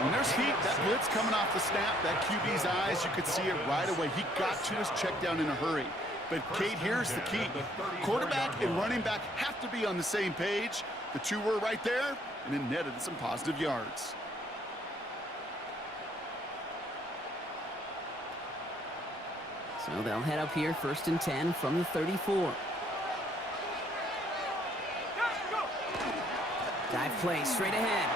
When there's heat, that blitz coming off the snap, that QB's eyes, you could see it right away. He got to his check down in a hurry. But, Kate, here's the key. Quarterback and running back have to be on the same page. The two were right there, and it netted some positive yards. So they'll head up here, 1st and 10 from the 34. Dive play straight ahead.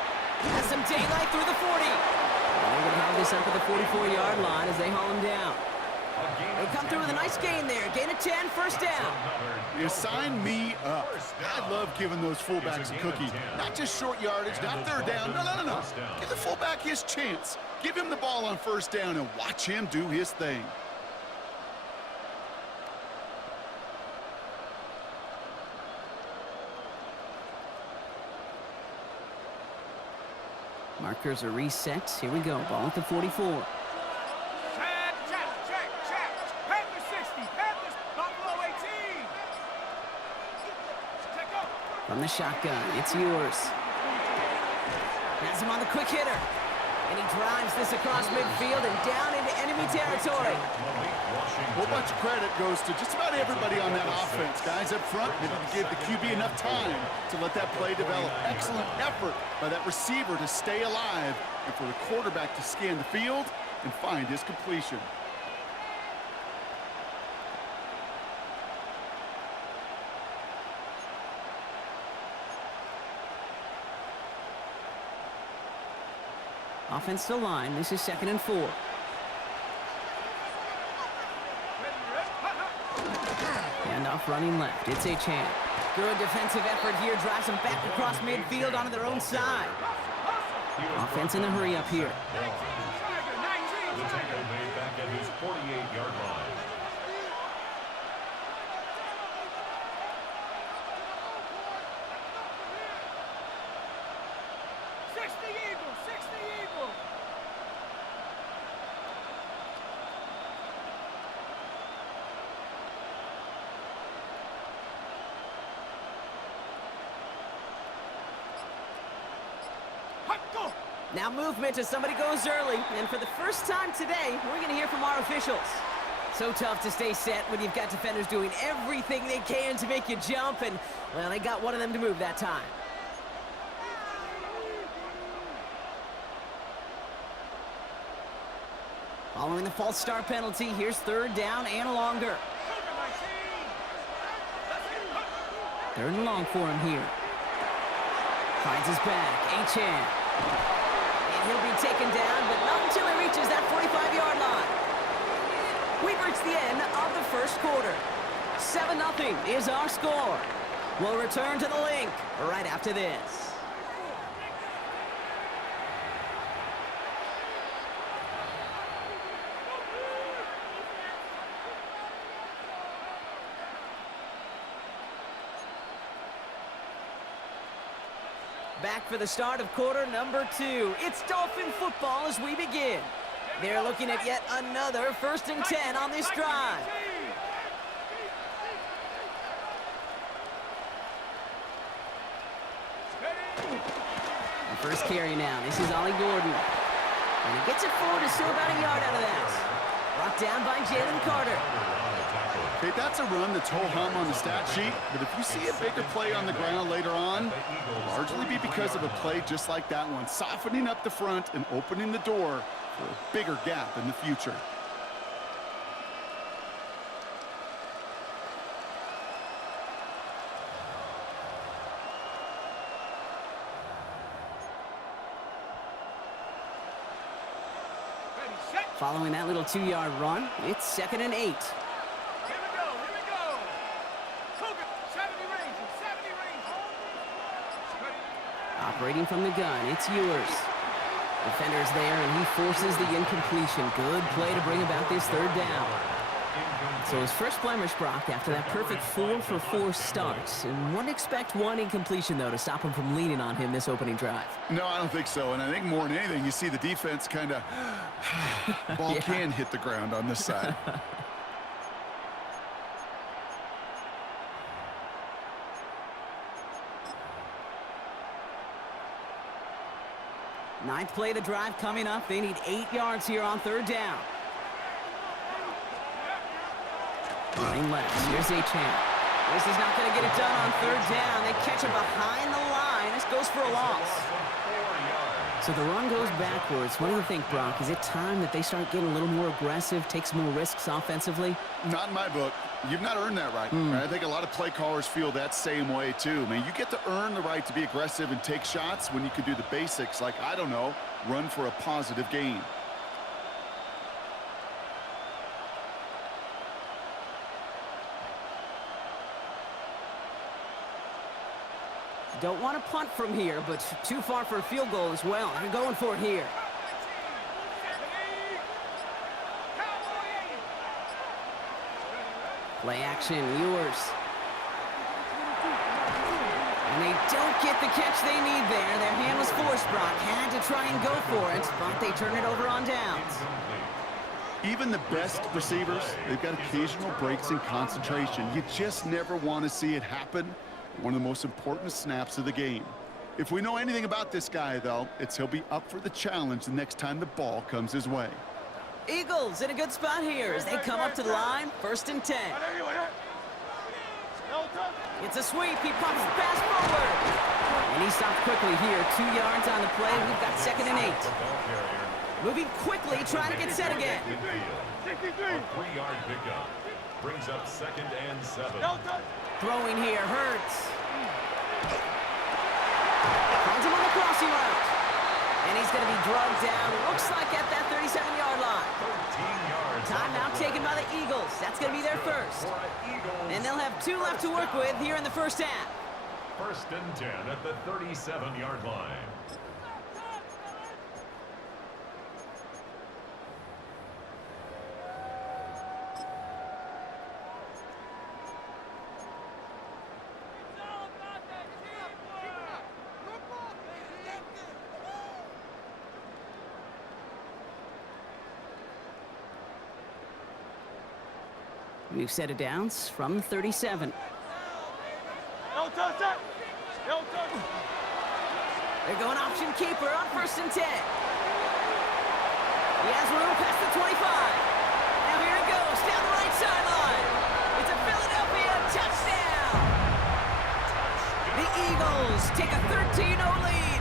Has some daylight through the 40. And they're going to have this up at the 44-yard line as they haul him down. They come through with a nice gain there. Gain of 10, 1st down. You sign me up. I love giving those fullbacks a cookie. Not just short yardage, not 3rd down. No. Give the fullback his chance. Give him the ball on 1st down and watch him do his thing. Markers are reset. Here we go. Ball at the 44. Check. Panthers 60. Panthers Buffalo 18. Check up. From the shotgun, it's yours. Has him on the quick hitter. And he drives this across midfield and down into enemy territory. A whole bunch of credit goes to just about everybody on that offense. Guys up front, they didn't give the QB enough time to let that play develop. Excellent effort by that receiver to stay alive and for the quarterback to scan the field and find his completion. Offensive line, this is 2nd and 4. Handoff running left, it's Achane. Good defensive effort here, drives them back across midfield onto their own side. Offense in a hurry up here. The tackle made back at his 48-yard line. Now movement as somebody goes early, and for the first time today, we're going to hear from our officials. So tough to stay set when you've got defenders doing everything they can to make you jump, and, well, they got one of them to move that time. Following the false start penalty, here's 3rd down and longer. 3rd and long for him here. Finds his back, Achane. He'll be taken down, but not until he reaches that 45-yard line. We've reached the end of the 1st quarter. 7-0 is our score. We'll return to the link right after this. Back for the start of quarter number 2. It's Dolphin football as we begin. They're looking at yet another 1st and 10 on this drive. The first carry now. This is Ollie Gordon. And he gets it forward to still about a yard out of that. Brought down by Jalen Carter. Okay, that's a run that's ho-hum on the stat sheet, but if you see a bigger play on the ground later on, it'll largely be because of a play just like that one, softening up the front and opening the door for a bigger gap in the future. Following that little 2-yard run, it's 2nd and 8. Operating from the gun, it's yours. Defender's there, and he forces the incompletion. Good play to bring about this 3rd down. So his first blemish, Brock, after that perfect 4-for-4 start. And wouldn't expect one incompletion, though, to stop him from leaning on him this opening drive. No, I don't think so. And I think more than anything, you see the defense kind of ball can hit the ground on this side. Ninth play of the drive coming up. They need 8 yards here on 3rd down. Running left. Here's Achane. This is not going to get it done on 3rd down. They catch it behind the line. This goes for a loss. So the run goes backwards. What do you think, Brock? Is it time that they start getting a little more aggressive, take some more risks offensively? Not in my book. You've not earned that right. I think a lot of play callers feel that same way, too. Man, you get to earn the right to be aggressive and take shots when you can do the basics, like, I don't know, run for a positive gain. Don't want to punt from here, but too far for a field goal as well. They're going for it here. Play action, Ewers. And they don't get the catch they need there. Their hand was forced, Brock. Had to try and go for it, but they turn it over on downs. Even the best receivers, they've got occasional breaks in concentration. You just never want to see it happen. One of the most important snaps of the game. If we know anything about this guy, though, it's he'll be up for the challenge the next time the ball comes his way. Eagles in a good spot here as they come up to the line. 1st and 10. It's a sweep. He pops the pass forward. And he stopped quickly here. 2 yards on the play. We've got 2nd and 8. Moving quickly, trying to get set again. A 3-yard pickup brings up 2nd and 7. Throwing here, Hurts. Finds him on the crossing route. And he's going to be drugged down, looks like at that 37-yard line. 13 yards. Timeout taken by the Eagles. That's going to be their first. And they'll have 2 left to work with here in the first half. 1st and 10 at the 37-yard line. We've set it downs from 37. They're going option keeper on 1st and 10. He has room past the 25. Now here it goes down the right sideline. It's a Philadelphia touchdown. The Eagles take a 13-0 lead.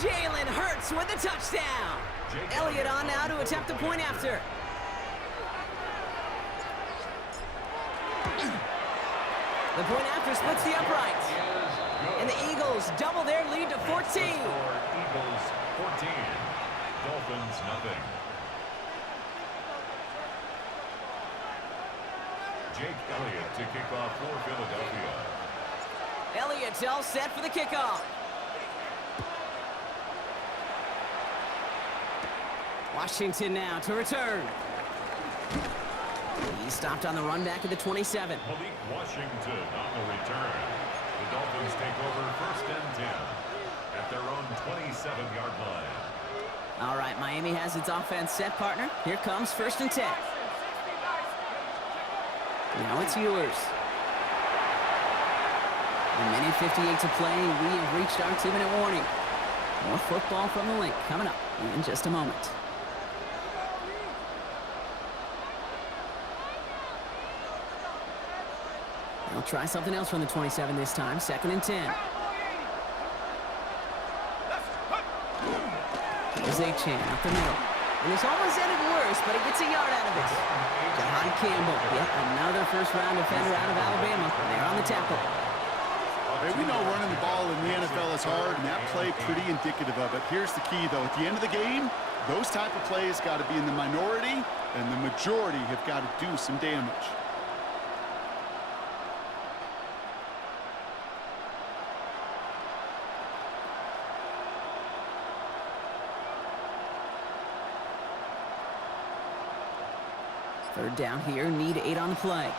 Jalen Hurts with the touchdown. Elliott on now to attempt a point after. The point after splits the uprights. And the Eagles double their lead to 14. Eagles 14. Dolphins nothing. Jake Elliott to kick off for Philadelphia. Elliott's all set for the kickoff. Washington now to return. He stopped on the run back at the 27. Malik Washington on the return. The Dolphins take over 1st and 10 at their own 27-yard line. All right, Miami has its offense set, partner. Here comes 1st and 10. Now it's Ewers. A minute 58 to play. We have reached our 2-minute warning. More football from the link coming up in just a moment. They'll try something else from the 27 this time. 2nd and 10. Here's Achane up the middle. And this almost ended worse, but he gets a yard out of it. Jahan Campbell, yep, another first-round defender out of Alabama. They're on the tackle. Hey, we know running the ball in the NFL is hard, and that play pretty indicative of it. Here's the key, though. At the end of the game, those type of plays got to be in the minority, and the majority have got to do some damage. Third down here, need 8 on the play.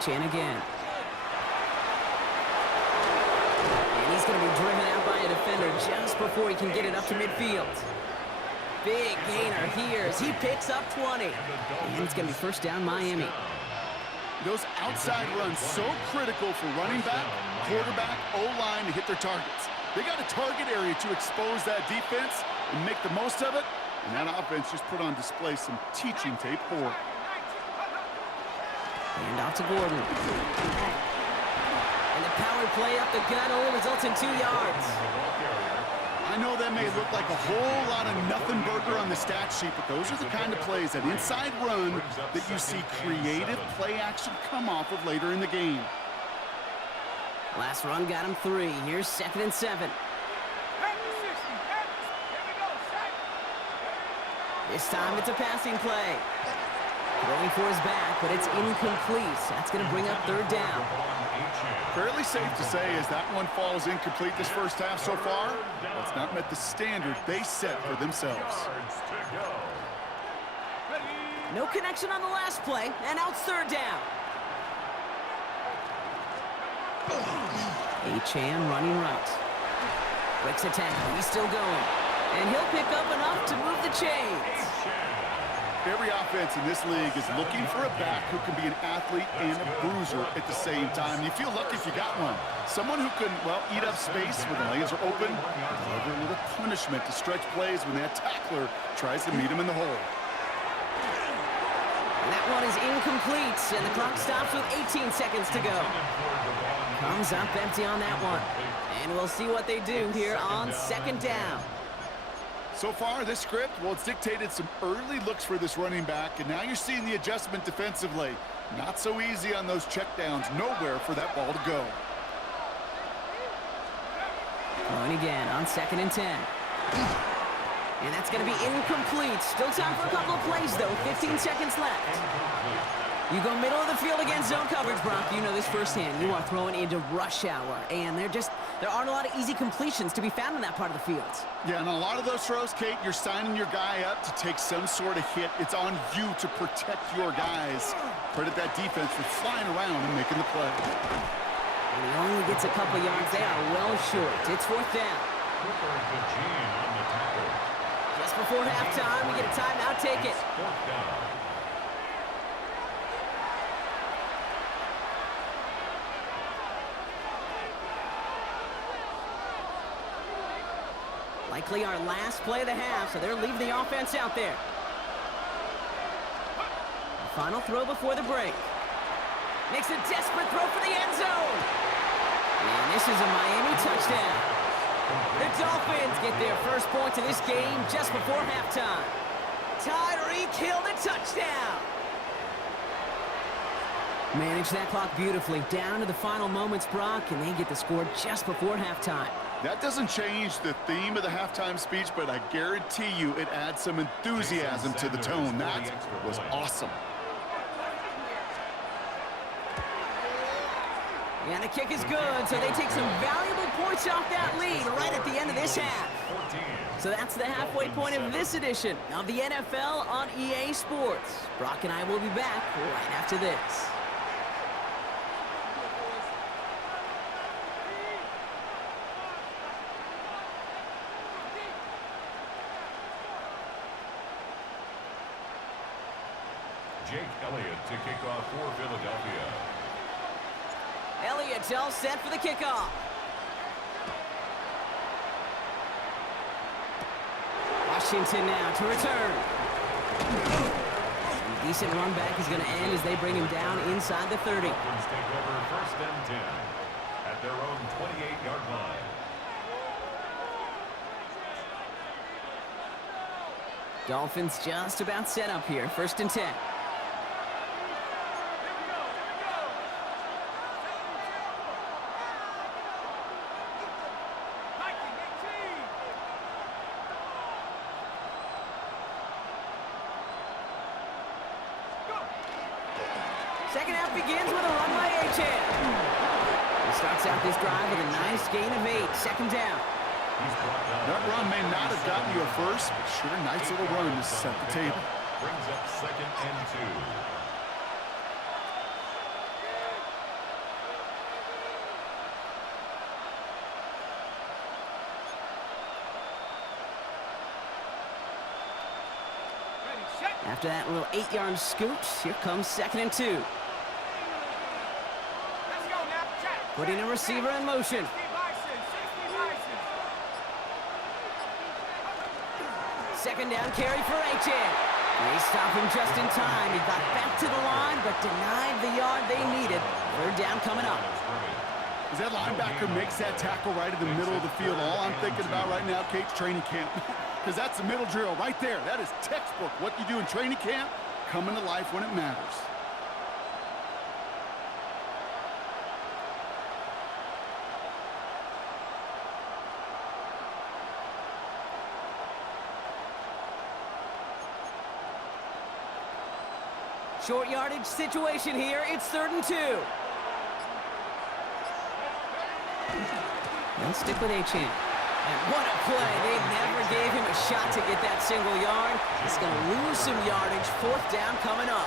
Achane again. And he's going to be driven out by a defender just before he can get it up to midfield. Big gainer here as he picks up 20. And it's going to be 1st down Miami. Those outside runs so critical for running back, quarterback, O-line to hit their targets. They got a target area to expose that defense and make the most of it, and that offense just put on display some teaching tape for it. Hand off to Gordon. And the power play up the gut only results in 2 yards. I know that may look like a whole lot of nothing burger on the stat sheet, but those are the kind of plays, that inside run, that you see creative play action come off of later in the game. Last run got him 3. Here's 2nd and 7. This time it's a passing play. Throwing for his back, but it's incomplete. That's going to bring up 3rd down. Fairly safe to say as that one falls incomplete this first half so far, it's not met the standard they set for themselves. No connection on the last play, and now it's 3rd down. Achane running right. Breaks a tackle. He's still going. And he'll pick up enough to move the chains. Every offense in this league is looking for a back who can be an athlete and a bruiser at the same time. You feel lucky if you got one. Someone who can, well, eat up space when the lanes are open, deliver a little punishment to stretch plays when that tackler tries to meet him in the hole. And that one is incomplete, and the clock stops with 18 seconds to go. Comes up empty on that one. And we'll see what they do here on 2nd down. So far, this script, well, it's dictated some early looks for this running back, and now you're seeing the adjustment defensively. Not so easy on those checkdowns. Nowhere for that ball to go. Going again on 2nd and 10. And that's going to be incomplete. Still time for a couple of plays, though. 15 seconds left. You go middle of the field against zone coverage, Brock. You know this firsthand. You are throwing into rush hour, and there aren't a lot of easy completions to be found in that part of the field. Yeah, and a lot of those throws, Kate, you're signing your guy up to take some sort of hit. It's on you to protect your guys. Credit that defense for flying around and making the play. And he only gets a couple yards. They are well short. It's 4th down. Just before halftime, we get a timeout. Take it. Likely our last play of the half, so they're leaving the offense out there. The final throw before the break. Makes a desperate throw for the end zone. And this is a Miami touchdown. The Dolphins get their first points of this game just before halftime. Tyreek Hill, the touchdown. Manage that clock beautifully. Down to the final moments, Brock, and they get the score just before halftime. That doesn't change the theme of the halftime speech, but I guarantee you it adds some enthusiasm to the tone. That was awesome. And the kick is good, so they take some valuable points off that lead right at the end of this half. So that's the halfway point of this edition of the NFL on EA Sports. Brock and I will be back right after this. Jake Elliott to kick off for Philadelphia. Elliott's all set for the kickoff. Washington now to return. A decent run back is going to end as they bring him down inside the 30. Dolphins take over 1st and 10 at their own 28-yard line. Dolphins just about set up here. 1st and 10. Second half begins with a run by Achane. He starts out this drive with a nice gain of 8. 2nd down. That run may not have gotten you a first, but sure, nice little run to set the table. Brings up 2nd and 2. After that little 8-yard scoot, here comes 2nd and 2. Putting a receiver in motion. 60 Bison, 60 Bison. Second down carry for Achan. They stop him just in time. He got back to the line, but denied the yard they needed. Third down coming up. As that linebacker makes that tackle right in the middle of the field, all I'm thinking about right now, Kate's training camp. Because that's the middle drill right there. That is textbook. What you do in training camp, coming to life when it matters. Short yardage situation here. It's 3rd and 2. And stick with Achan. And what a play. They never gave him a shot to get that single yard. He's going to lose some yardage. 4th down coming up.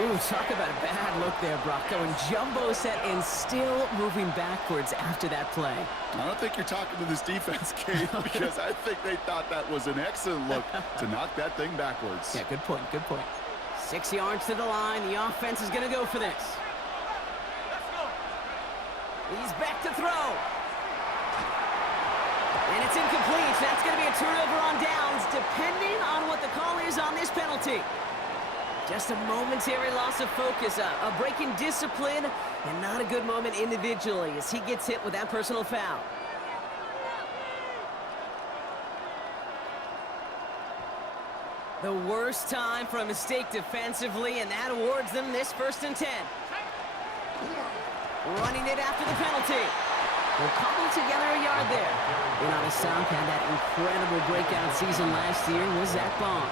Ooh, talk about a bad look there, Brock. Going jumbo set and still moving backwards after that play. I don't think you're talking to this defense, Kate, because I think they thought that was an excellent look to knock that thing backwards. Yeah, good point, good point. 6 yards to the line. The offense is going to go for this. He's back to throw. And it's incomplete. That's going to be a turnover on downs, depending on what the call is on this penalty. Just a momentary loss of focus, a break in discipline, and not a good moment individually as he gets hit with that personal foul. The worst time for a mistake defensively, and that awards them this 1st and 10. Running it after the penalty. We'll cobble together a yard there. In on a sound, had that incredible breakout season last year was Zach Bond.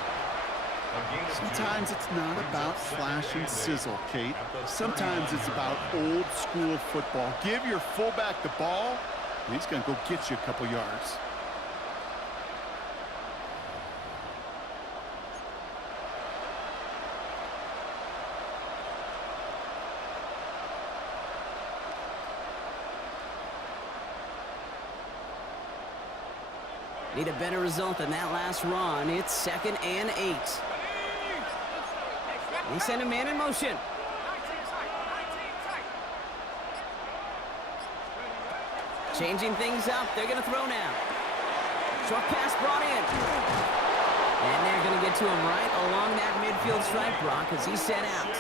Sometimes it's not about flash and sizzle, Kate. Sometimes it's about old school football. Give your fullback the ball, and he's going to go get you a couple yards. Need a better result than that last run. It's 2nd and 8. They send a man in motion. Changing things up. They're going to throw now. Short pass brought in. And they're going to get to him right along that midfield stripe, Brock, as he's set out.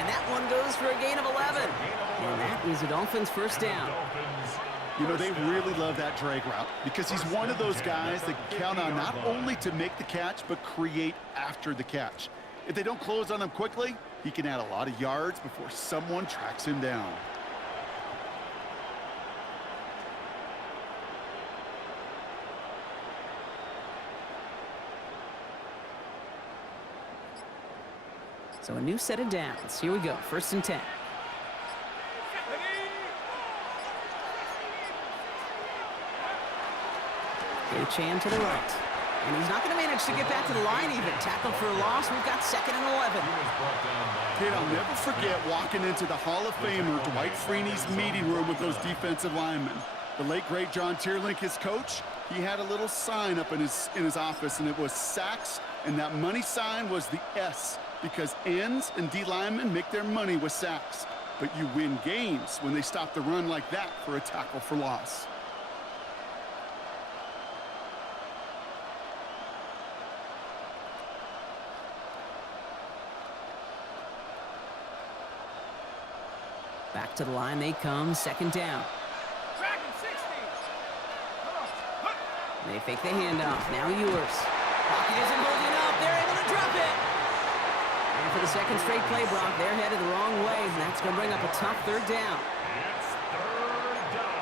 And that one goes for a gain of 11. And that is the Dolphins' 1st down. You know, they really love that drag route because he's one of those guys that can count on not only to make the catch, but create after the catch. If they don't close on him quickly, he can add a lot of yards before someone tracks him down. So a new set of downs. Here we go, 1st and 10. Achan to the right. And he's not going to manage to get back to the line even. Tackle for a loss. We've got 2nd and 11. Kid, I'll never forget walking into the Hall of Famer Dwight Freeney's meeting room with those defensive linemen. The late, great John Tierlink, his coach, he had a little sign up in his office, and it was sacks, and that money sign was the S, because ends and D linemen make their money with sacks. But you win games when they stop the run like that for a tackle for loss. Back to the line they come, 2nd down. They fake the handoff. Now Ewers. Pocket isn't holding up. They're able to drop it. And for the 2nd straight play, Brock, they're headed the wrong way. And that's going to bring up a tough 3rd down. It's 3rd down.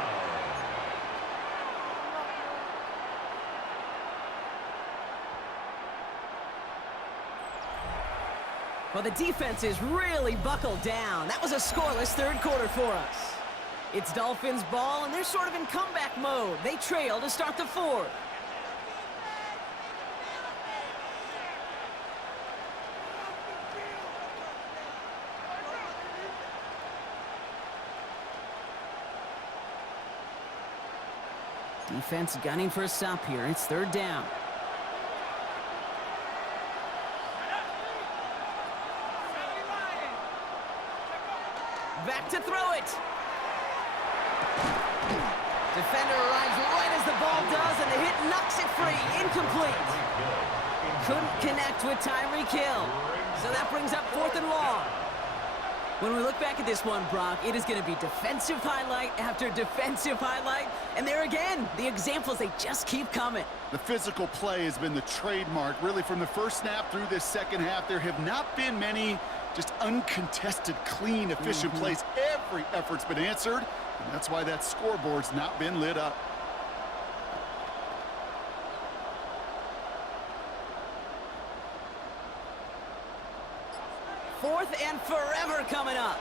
Well, the defense is really buckled down. That was a scoreless 3rd quarter for us. It's Dolphins ball, and they're sort of in comeback mode. They trail to start the 4th. Defense gunning for a stop here. It's 3rd down. Back to throw it. Defender arrives right as the ball does, and the hit knocks it free. Incomplete. Couldn't connect with Tyreek Hill. So that brings up 4th and long. When we look back at this one, Brock, it is going to be defensive highlight after defensive highlight. And there again, the examples, they just keep coming. The physical play has been the trademark. Really, from the first snap through this second half, there have not been many just uncontested, clean, efficient plays. Every effort's been answered, and that's why that scoreboard's not been lit up. Fourth and forever coming up.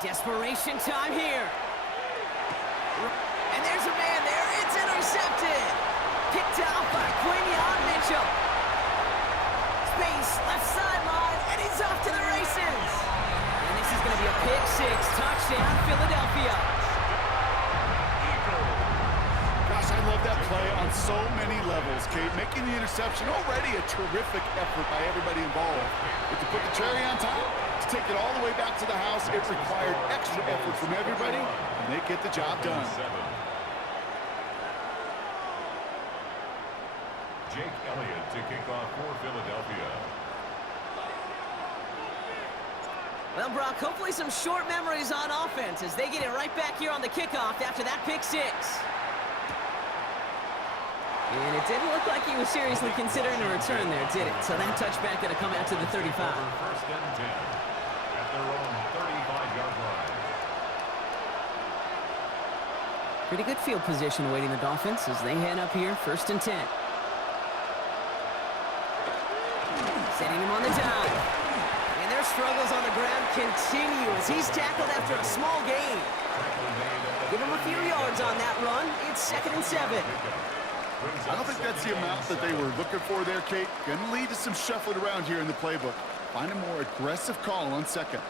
Desperation time here. And there's a man there. It's intercepted. Picked off by Quinion Mitchell. Space, left sideline, and he's off to the races. And this is going to be a pick 6. Touchdown, Philadelphia. Gosh, I love that play on so many levels, Kate. Making the interception, already a terrific effort by everybody involved. But to put the cherry on top, to take it all the way back to the house, it required extra effort from everybody, and they get the job done. Jake Elliott to kick off for Philadelphia. Well, Brock, hopefully some short memories on offense as they get it right back here on the kickoff after that pick 6. And it didn't look like he was seriously considering a return there, did it? So that touchback going to come out to the 35. First and 10 at their own 35-yard line. Pretty good field position awaiting the Dolphins as they head up here, 1st and 10. Setting him on the dive. And their struggles on the ground continue as he's tackled after a small gain. Give him a few yards on that run. It's 2nd and 7. I don't think that's the amount that they were looking for there, Kate. Going to lead to some shuffling around here in the playbook. Find a more aggressive call on 2nd.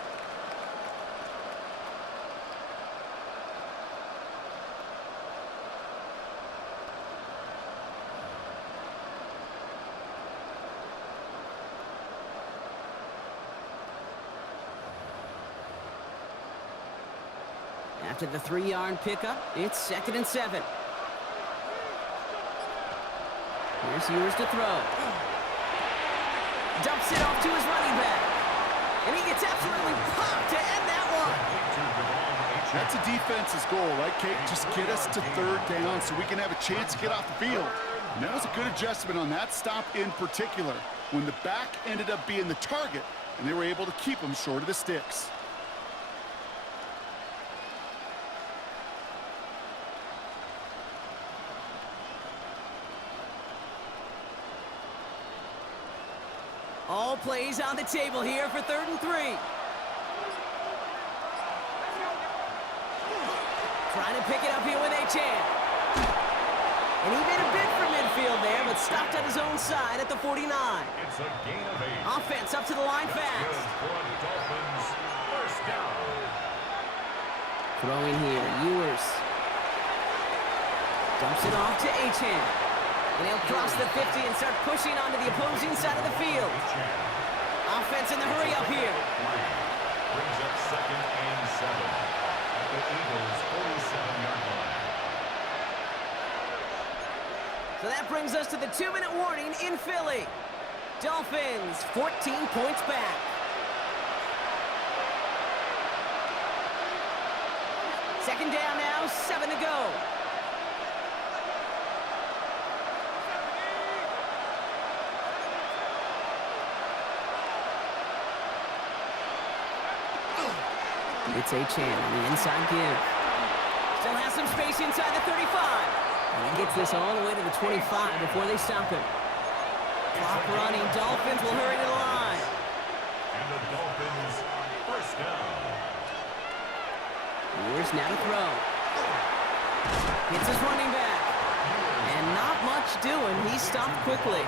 After the 3-yard pickup, it's 2nd and 7. Here's Ewers to throw. Dumps it off to his running back. And he gets absolutely popped to end that one. That's a defense's goal, right, Kate? Just get us to 3rd down so we can have a chance to get off the field. And that was a good adjustment on that stop in particular, when the back ended up being the target, and they were able to keep him short of the sticks. All plays on the table here for 3rd and 3. Trying to pick it up here with Achane. And he made a bid for midfield there, but stopped on his own side at the 49. It's a gain of 8. Offense up to the line fast. Dolphins, first down. Throwing here, Ewers. Dumps it off to Achane. And he'll cross the 50 and start pushing onto the opposing side of the field. Offense in the hurry up here. Brings up 2nd and 7 at the Eagles' 47-yard line. So that brings us to the 2-minute warning in Philly. Dolphins 14 points back. Second down now, 7 to go. It's Achane on the inside give. Still has some space inside the 35. And he gets this all the way to the 25 before they stop him. Clock running. Dolphins will hurry to the line. And the Dolphins, first down. Here's now to throw. Hits his running back. And not much doing. He stopped quickly.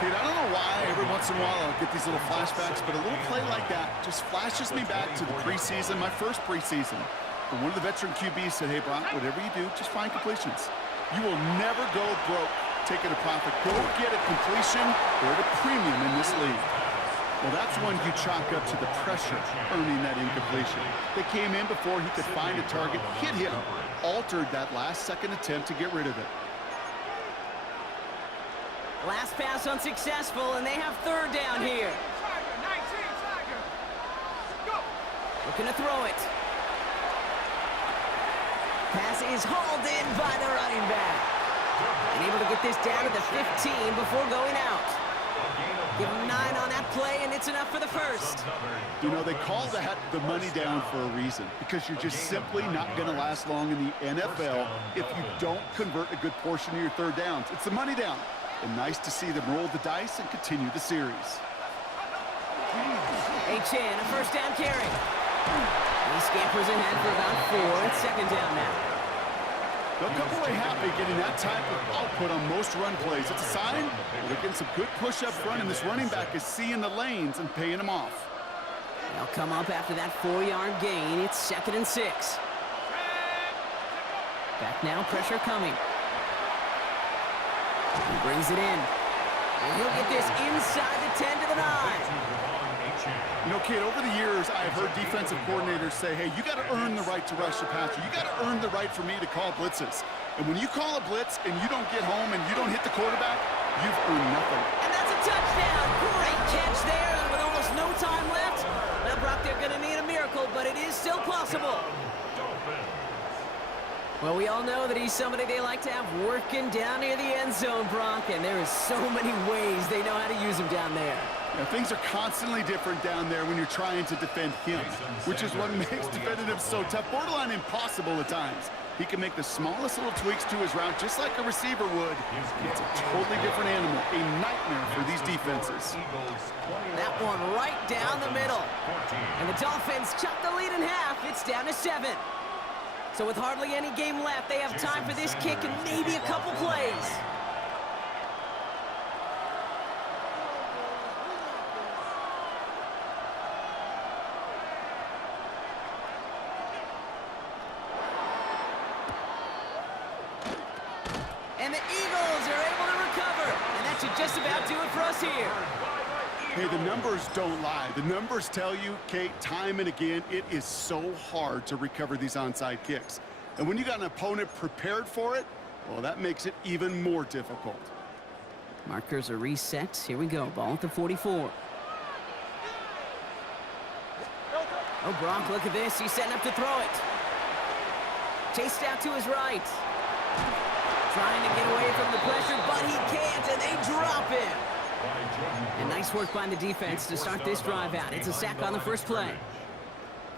Kate, I don't know why every once in a while I'll get these little flashbacks, but a little play like that just flashes me back to the preseason, my first preseason. And one of the veteran QBs said, hey, Brock, whatever you do, just find completions. You will never go broke taking a profit. Go get a completion. They're at a premium in this league. Well, that's one you chalk up to the pressure earning that incompletion. They came in before he could find a target, hit him, altered that last-second attempt to get rid of it. Last pass unsuccessful, and they have third down here. Tiger, 19, Tiger. Go. Looking to throw it. Pass is hauled in by the running back. And able to get this down to the 15 before going out. Give him 9 on that play, and it's enough for the first. You know, they call that the money down for a reason, because you're just simply not going to last long in the NFL if you don't convert a good portion of your third downs. It's the money down. And nice to see them roll the dice and continue the series. H.N., a first down carry. He scampers ahead for about 4. It's second down now. They'll come away happy getting that type of output on most run plays. It's a sign they're getting some good push up front, and this running back is seeing the lanes and paying them off. They'll come up after that 4-yard gain. It's second and 6. Back now, pressure coming. He brings it in. And he'll get this inside the 10 to the 9. You know, kid, over the years, I've heard defensive coordinators say, hey, you got to earn the right to rush the passer. You got to earn the right for me to call blitzes. And when you call a blitz and you don't get home and you don't hit the quarterback, you've earned nothing. And that's a touchdown. Great catch there. And with almost no time left, well, Brock, they're going to need a miracle, but it is still possible. Well, we all know that he's somebody they like to have working down near the end zone, Brock, and there is so many ways they know how to use him down there. Yeah, things are constantly different down there when you're trying to defend him, which is what makes defending him so tough, borderline impossible at times. He can make the smallest little tweaks to his route just like a receiver would. It's a totally different animal, a nightmare for these defenses. That one right down the middle. And the Dolphins chop the lead in half. It's down to 7. So with hardly any game left, they have time for this kick and maybe a couple plays. And the Eagles are able to recover. And that should just about do it for us here. Hey, the numbers don't lie. The numbers tell you, Kate, time and again, it is so hard to recover these onside kicks. And when you got an opponent prepared for it, well, that makes it even more difficult. Markers are reset. Here we go. Ball at the 44. Oh, Brock, look at this. He's setting up to throw it. Chased out to his right. Trying to get away from the pressure, but he can't, and they drop him. And nice work by the defense to start this drive out. It's a sack on the first play.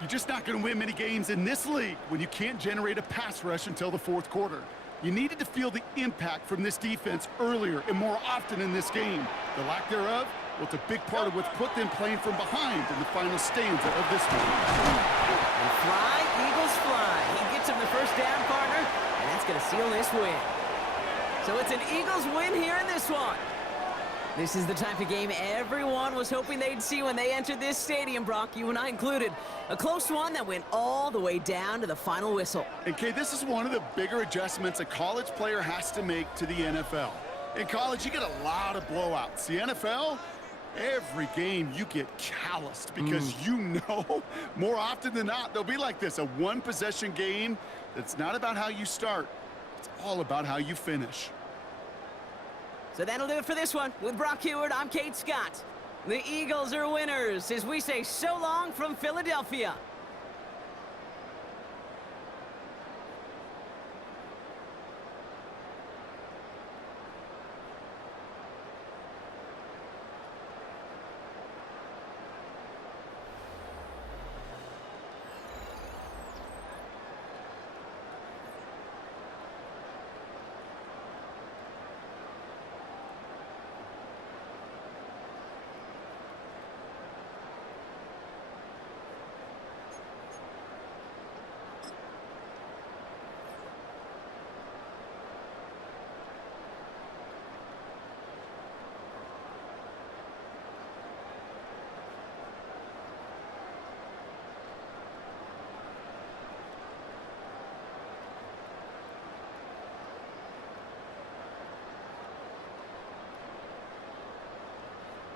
You're just not going to win many games in this league when you can't generate a pass rush until the fourth quarter. You needed to feel the impact from this defense earlier and more often in this game. The lack thereof, well, it's a big part of what's put them playing from behind in the final stanza of this one. And fly, Eagles fly. He gets him the first down, partner, and that's going to seal this win. So it's an Eagles win here in this one. This is the type of game everyone was hoping they'd see when they entered this stadium, Brock, you and I included. A close one that went all the way down to the final whistle. And, Kay, this is one of the bigger adjustments a college player has to make to the NFL. In college, you get a lot of blowouts. The NFL, every game you get calloused because you know more often than not they'll be like this, a one-possession game that's not about how you start. It's all about how you finish. So that'll do it for this one. With Brock Heward, I'm Kate Scott. The Eagles are winners as we say so long from Philadelphia.